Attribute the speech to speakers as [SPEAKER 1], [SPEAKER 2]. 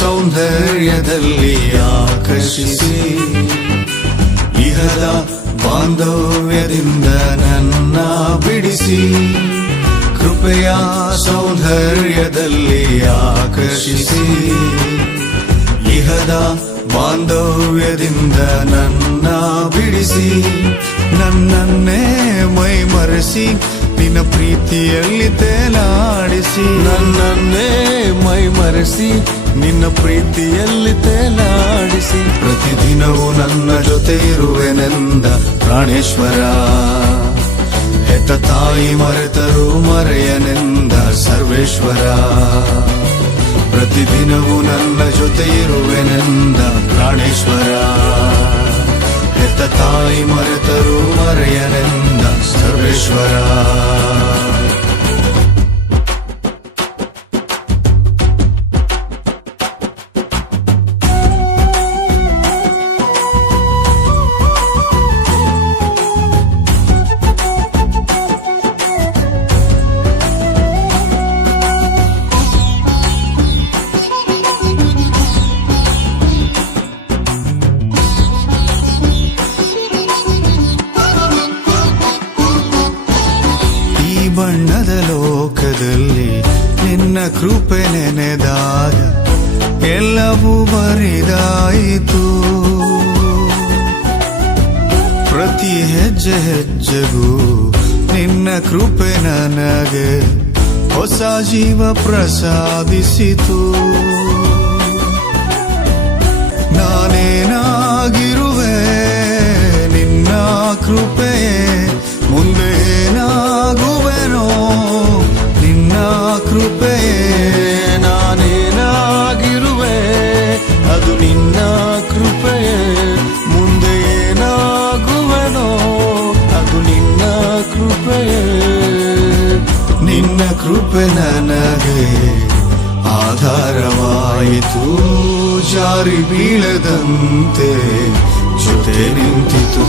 [SPEAKER 1] ಸೌಂದರ್ಯದಲ್ಲಿ ಆಕರ್ಷಿಸಿ. ಇಹದ ಬಾಂಧವ್ಯದಿಂದ ನನ್ನ ಬಿಡಿಸಿ. ಕೃಪೆಯ ಸೌಂದರ್ಯದಲ್ಲಿ ಆಕರ್ಷಿಸಿ. ಇಹದ ಬಾಂಧವ್ಯದಿಂದ ನನ್ನ ಬಿಡಿಸಿ. ನನ್ನನ್ನೇ ಮೈ ಮರೆಸಿ ನಿನ್ನ ಪ್ರೀತಿಯಲ್ಲಿ ತೇಲಾಡಿಸಿ. ನನ್ನನ್ನೇ ಮೈ ಮರೆಸಿ ನಿನ್ನ ಪ್ರೀತಿಯಲ್ಲಿ ತೇಲಾಡಿಸಿ ಪ್ರತಿದಿನವೂ ನನ್ನ ಜೊತೆ ಇರುವೆನೆಂದ ಪ್ರಾಣೇಶ್ವರ. ಹೆತ್ತ ತಾಯಿ ಮರೆತರು ಮರೆಯನೆಂದ ಸರ್ವೇಶ್ವರ. ಪ್ರತಿದಿನವೂ ನನ್ನ ಜೊತೆ ಇರುವೆನೆಂದ ಪ್ರಾಣೇಶ್ವರ. ಹೆತ್ತ ತಾಯಿ ಮರೆತರು ಮರೆಯನೆಂದ ಸರ್ವೇಶ್ವರ. ಬಣ್ಣದ ಲೋಕದಲ್ಲಿ ನಿನ್ನ ಕೃಪೆ ನೆನೆದಾಗ ಎಲ್ಲವೂ ಬರಿದಾಯಿತು. ಪ್ರತಿ ಹೆಜ್ಜೆ ಹೆಜ್ಜೆಗೂ ನಿನ್ನ ಕೃಪೆ ನನಗೆ ಹೊಸ ಜೀವ ಪ್ರಸಾದಿಸಿತು. ನಿನ್ನ ಕೃಪೆ ನನಗೆ ಆಧಾರವಾಯಿತು. ಜಾರಿ ಬೀಳದಂತೆ ಜೊತೆ ನಿಂತಿತು.